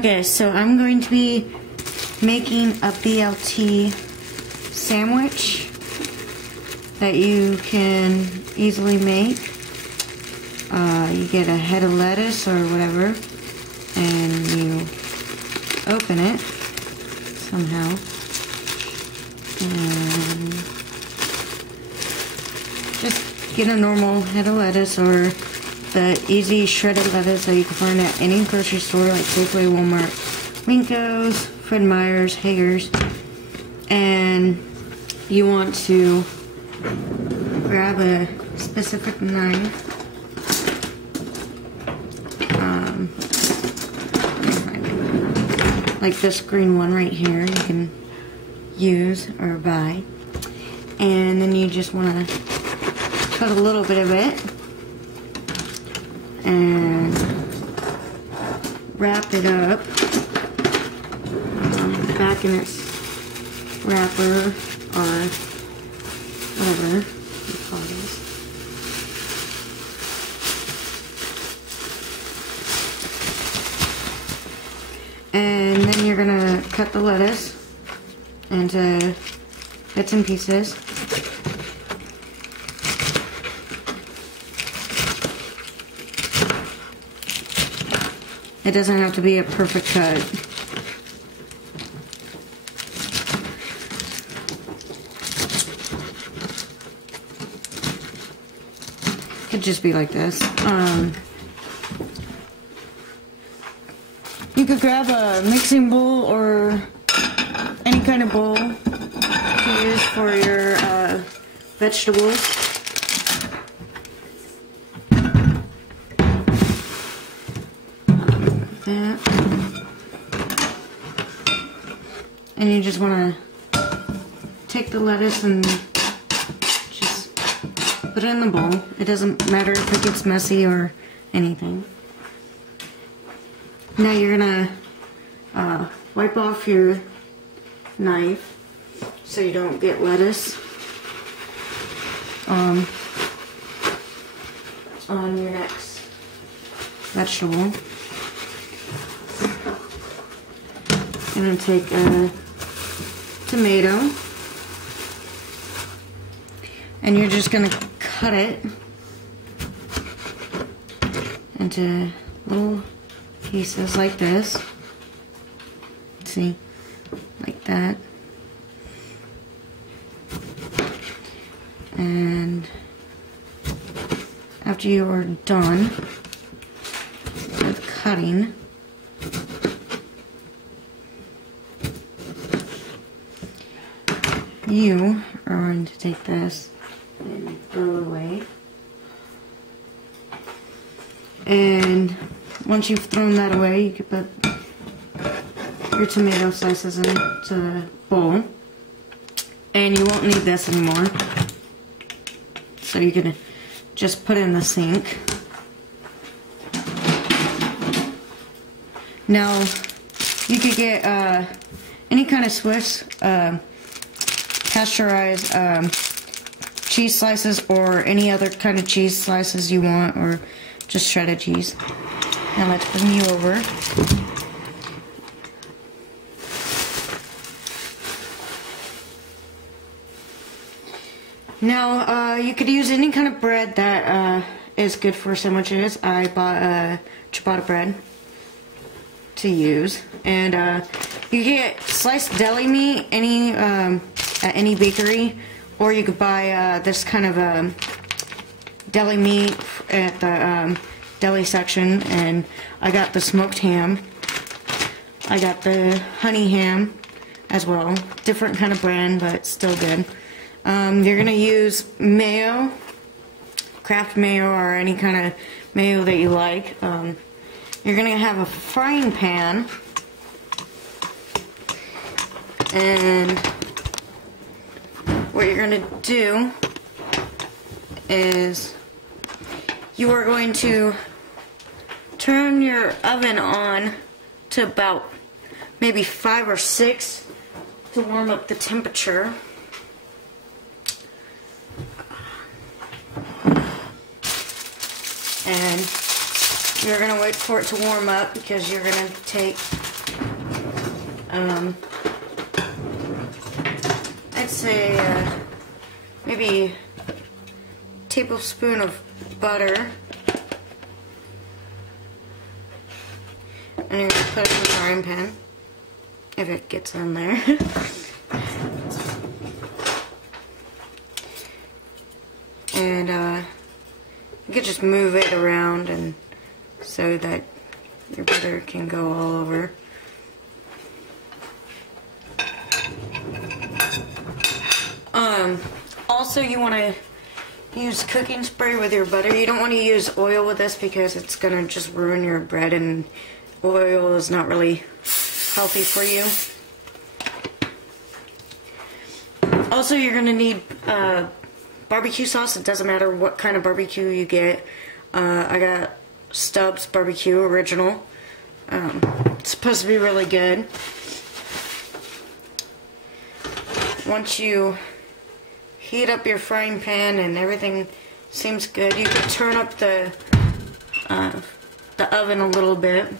Okay, so I'm going to be making a BLT sandwich that you can easily make. You get a head of lettuce or whatever, and you open it somehow, and just get a normal head of lettuce or the easy shredded lettuce that you can find at any grocery store like Safeway, Walmart, Winco's, Fred Meyer's, Hager's. And you want to grab a specific knife. Like this green one right here you can use or buy. And then you just want to cut a little bit of it and wrap it up back in its wrapper or whatever you call this. And then you're gonna cut the lettuce into bits and pieces. It doesn't have to be a perfect cut. It could just be like this. You could grab a mixing bowl or any kind of bowl to use for your vegetables. And you just want to take the lettuce and just put it in the bowl. It doesn't matter if it gets messy or anything. Now you're gonna wipe off your knife so you don't get lettuce on your next vegetable. I'm gonna take a tomato and you're just gonna cut it into little pieces like this. See, like that. And after you are done with cutting, you are going to take this and throw it away. And once you've thrown that away, you can put your tomato slices into the bowl. And you won't need this anymore. So you can just put it in the sink. Now, you could get any kind of Swiss pasteurized cheese slices or any other kind of cheese slices you want, or just shredded cheese. Now let's bring you over. Now you could use any kind of bread that is good for sandwiches. I bought ciabatta bread to use, and you can get sliced deli meat at any bakery, or you could buy this kind of deli meat at the deli section. And I got the smoked ham. I got the honey ham as well. Different kind of brand, but still good. You're gonna use mayo, Kraft mayo, or any kind of mayo that you like. You're gonna have a frying pan, and what you're gonna do is you are going to turn your oven on to about maybe 5 or 6 to warm up the temperature. And you're going to wait for it to warm up because you're going to take I'd say maybe a tablespoon of butter. And you're going to put it in the frying pan, if it gets in there. And you could just move it around and so that your butter can go all over. Also, you want to use cooking spray with your butter. You don't want to use oil with this because it's going to just ruin your bread, and oil is not really healthy for you. Also, you're going to need barbecue sauce. It doesn't matter what kind of barbecue you get. I got Stubbs barbecue original. It's supposed to be really good. Once you heat up your frying pan and everything seems good, you can turn up the oven a little bit.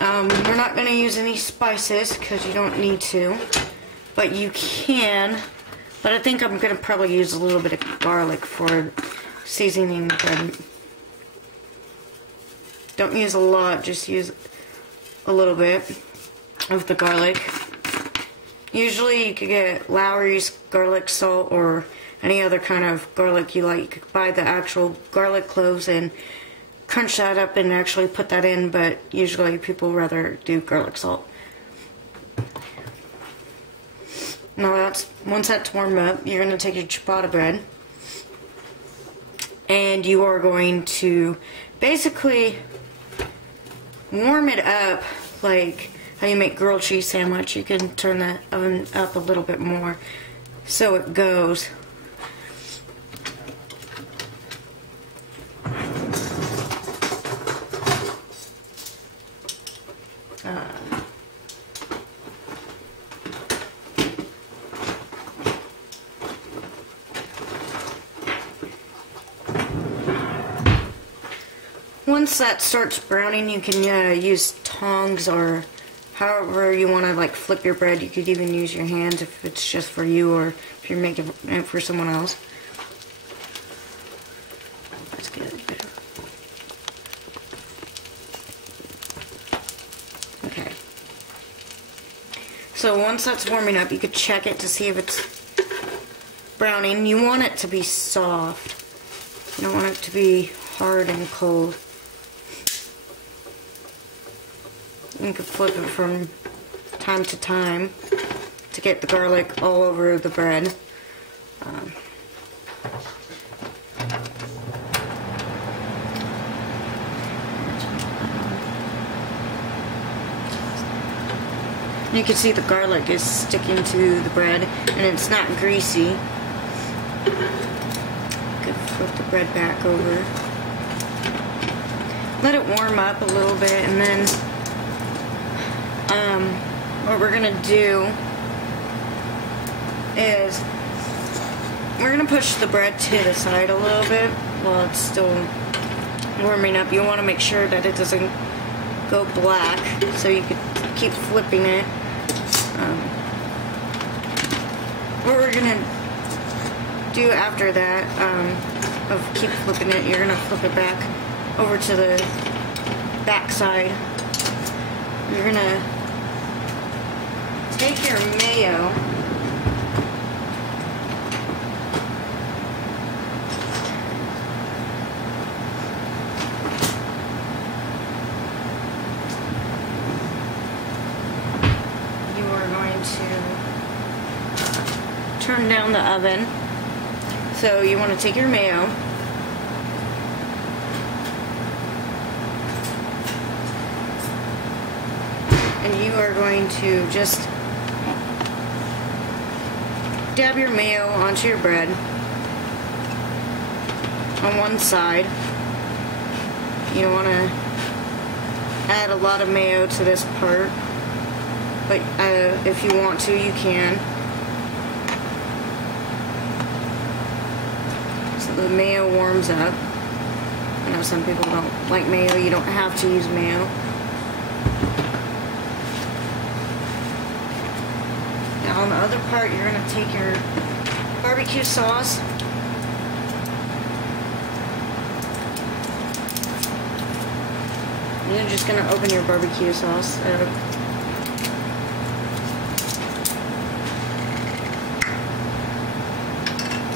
We're not going to use any spices because you don't need to, but you can. But I think I'm going to probably use a little bit of garlic for seasoning the bread. Don't use a lot, just use a little bit of the garlic. Usually you could get Lowry's garlic salt or any other kind of garlic you like. You could buy the actual garlic cloves and crunch that up and actually put that in, but usually people rather do garlic salt. Now once that's warmed up, you're going to take your ciabatta bread and you are going to basically warm it up like how you make grilled cheese sandwich. You can turn the oven up a little bit more so it goes. Once that starts browning, you can use tongs or however you want to like flip your bread. You could even use your hands if it's just for you or if you're making it for someone else. Let's get it better. Okay. So once that's warming up, you could check it to see if it's browning. You want it to be soft. You don't want it to be hard and cold. You can flip it from time to time to get the garlic all over the bread. You can see the garlic is sticking to the bread and it's not greasy. You can flip the bread back over. Let it warm up a little bit, and then what we're going to do is we're going to push the bread to the side a little bit while it's still warming up. You want to make sure that it doesn't go black, so you can keep flipping it. What we're going to do after that, of keep flipping it, you're going to flip it back over to the back side. You're going to take your mayo turn down the oven. So you want to take your mayo and you are going to just dab your mayo onto your bread on one side. You don't want to add a lot of mayo to this part, but if you want to, you can. So the mayo warms up. I know some people don't like mayo. You don't have to use mayo. on the other part, you're going to take your barbecue sauce. And you're just going to open your barbecue sauce up.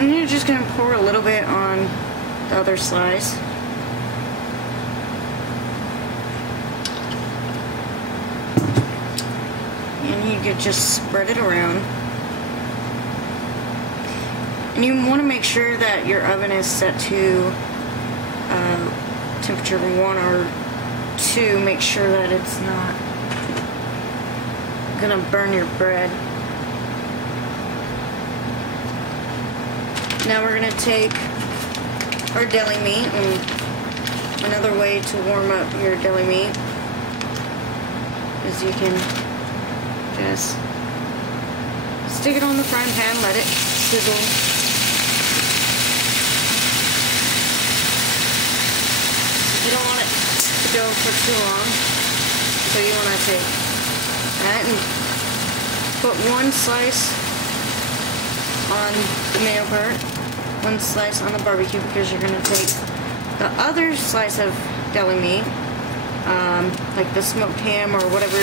And you're just going to pour a little bit on the other slice. And you could just spread it around. And you want to make sure that your oven is set to temperature 1 or 2. Make sure that it's not going to burn your bread. Now we're going to take our deli meat, and another way to warm up your deli meat is you can just stick it on the frying pan, let it sizzle. You don't want it to go for too long, so you want to take that and put one slice on the mayo part, one slice on the barbecue, because you're going to take the other slice of deli meat, like the smoked ham or whatever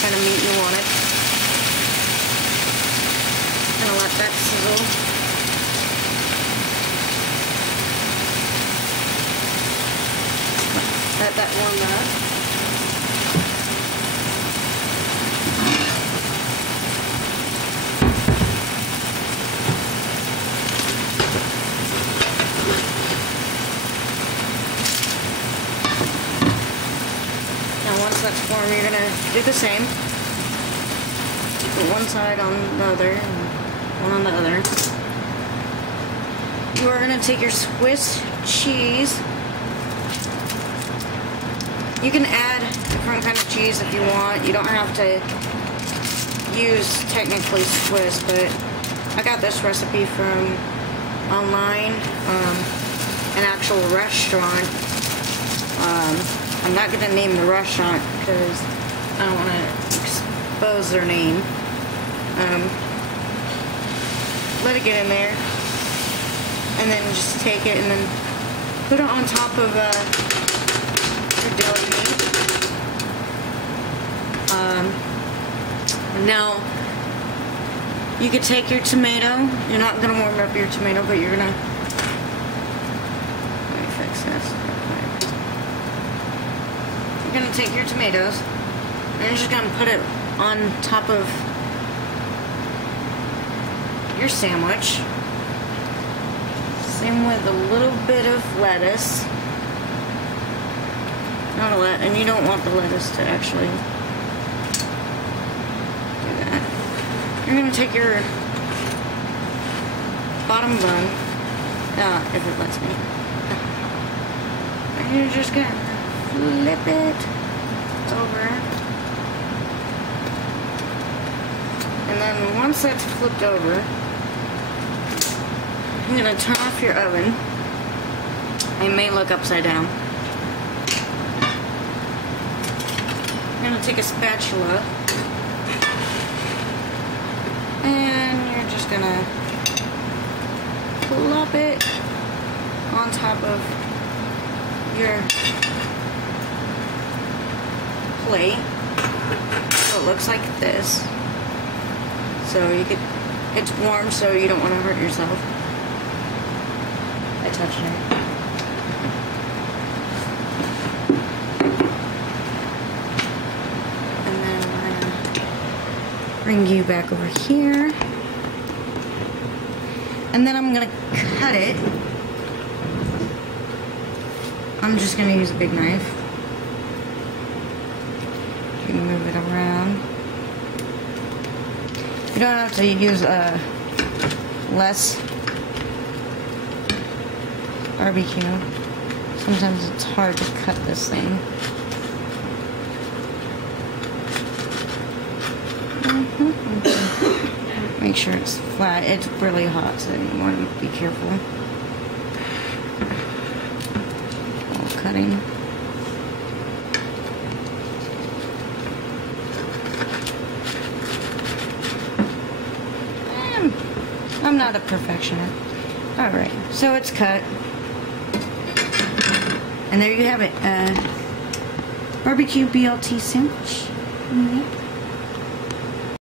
kind of meat you wanted. Gonna let that sizzle. Let that warm up. Once that's warm, you're gonna do the same. Put one side on the other and one on the other. You are gonna take your Swiss cheese. You can add different kind of cheese if you want. You don't have to use technically Swiss, but I got this recipe from online, an actual restaurant. I'm not going to name the restaurant because I don't want to expose their name. Let it get in there. And then just take it and then put it on top of your deli meat. Now, you could take your tomato. You're not going to warm up your tomato, but you're going to... Let me fix this. You're going to take your tomatoes and you're just going to put it on top of your sandwich. Same with a little bit of lettuce. Not a lot, and you don't want the lettuce to actually do that. You're going to take your bottom bun, if it lets me, and you're just going to flip it over, and then once that's flipped over, I'm going to turn off your oven. It may look upside down. I'm going to take a spatula, and you're just going to plop it on top of your plate, so it looks like this. So you could, it's warm, so you don't want to hurt yourself by touching it. And then we're gonna bring you back over here, and then I'm gonna cut it. I'm just gonna use a big knife. You can move it around. You don't have to use less barbecue. Sometimes it's hard to cut this thing. Make sure it's flat. It's really hot, so you want to be careful while cutting. I'm not a perfectionist. Alright, so it's cut. And there you have it. BBQ BLT sandwich.